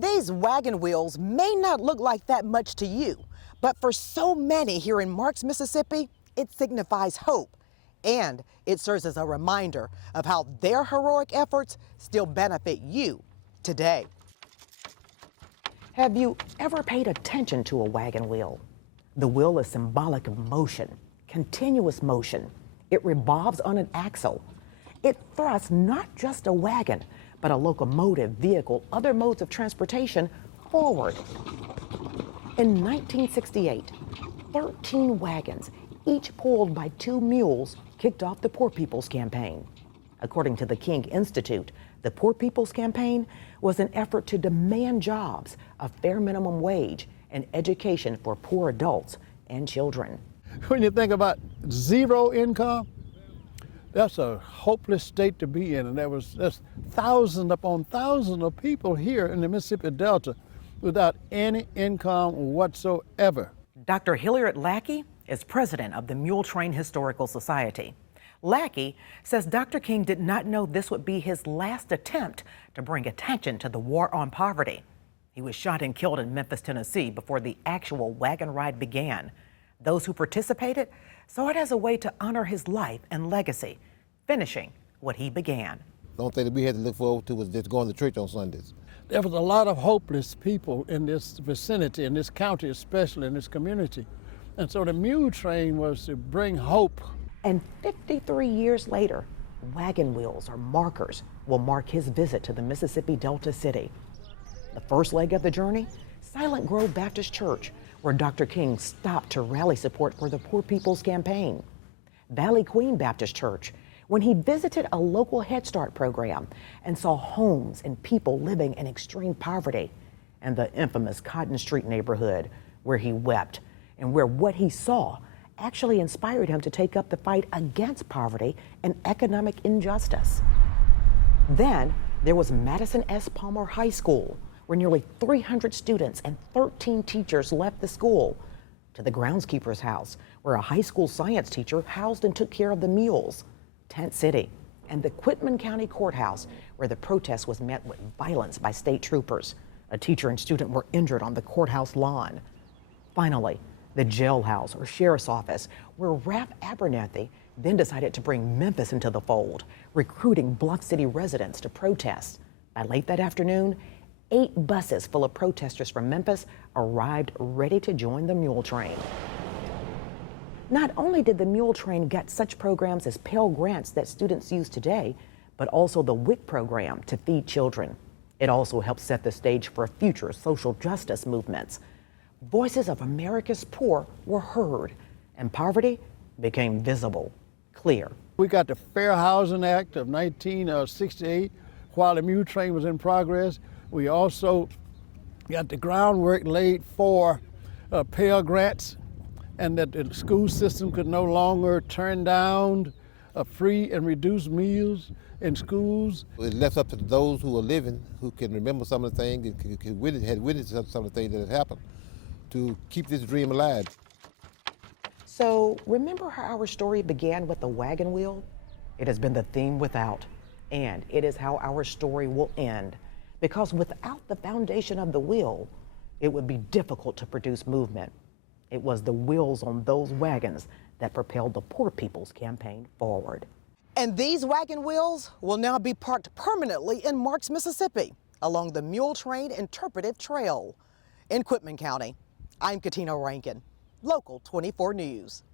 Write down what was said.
These wagon wheels may not look like that much to you, but for so many here in Marks, Mississippi, it signifies hope, and it serves as a reminder of how their heroic efforts still benefit you today. Have you ever paid attention to a wagon wheel? The wheel is symbolic of motion, continuous motion. It revolves on an axle. It thrusts not just a wagon, but a locomotive, vehicle, other modes of transportation forward. In 1968, 13 wagons, each pulled by 2 mules, kicked off the Poor People's Campaign. According to the King Institute, the Poor People's Campaign was an effort to demand jobs, a fair minimum wage, and education for poor adults and children. When you think about zero income, that's a hopeless state to be in, and there's thousands upon thousands of people here in the Mississippi Delta without any income whatsoever. Dr. Hilliard Lackey is president of the Mule Train Historical Society. Lackey says Dr. King did not know this would be his last attempt to bring attention to the war on poverty. He was shot and killed in Memphis, Tennessee before the actual wagon ride began. Those who participated saw it as a way to honor his life and legacy, finishing what he began. The only thing that we had to look forward to was just going to church on Sundays. There was a lot of hopeless people in this vicinity, in this county especially, in this community. And so the mule train was to bring hope. And 53 years later, wagon wheels or markers will mark his visit to the Mississippi Delta city. The first leg of the journey, Silent Grove Baptist Church, where Dr. King stopped to rally support for the Poor People's Campaign. Valley Queen Baptist Church, when he visited a local Head Start program and saw homes and people living in extreme poverty. And the infamous Cotton Street neighborhood, where he wept and where what he saw actually inspired him to take up the fight against poverty and economic injustice. Then there was Madison S. Palmer High School, where nearly 300 students and 13 teachers left the school, to the groundskeeper's house, where a high school science teacher housed and took care of the mules, Tent City, and the Quitman County Courthouse, where the protest was met with violence by state troopers. A teacher and student were injured on the courthouse lawn. Finally, the jailhouse or sheriff's office, where Ralph Abernathy then decided to bring Memphis into the fold, recruiting Bluff City residents to protest. By late that afternoon, 8 buses full of protesters from Memphis arrived ready to join the mule train. Not only did the mule train get such programs as Pell Grants that students use today, but also the WIC program to feed children. It also helped set the stage for future social justice movements. Voices of America's poor were heard, and poverty became visible, clear. We got the Fair Housing Act of 1968 while the mule train was in progress. We also got the groundwork laid for Pell Grants, and that the school system could no longer turn down free and reduced meals in schools. It left up to those who are living, who can remember some of the things, and had witnessed some of the things that had happened, to keep this dream alive. So remember how our story began with the wagon wheel? It has been the theme without, and it is how our story will end. Because without the foundation of the wheel, it would be difficult to produce movement. It was the wheels on those wagons that propelled the Poor People's Campaign forward. And these wagon wheels will now be parked permanently in Marks, Mississippi, along the Mule Train Interpretive Trail. In Quitman County, I'm Katina Rankin, Local 24 News.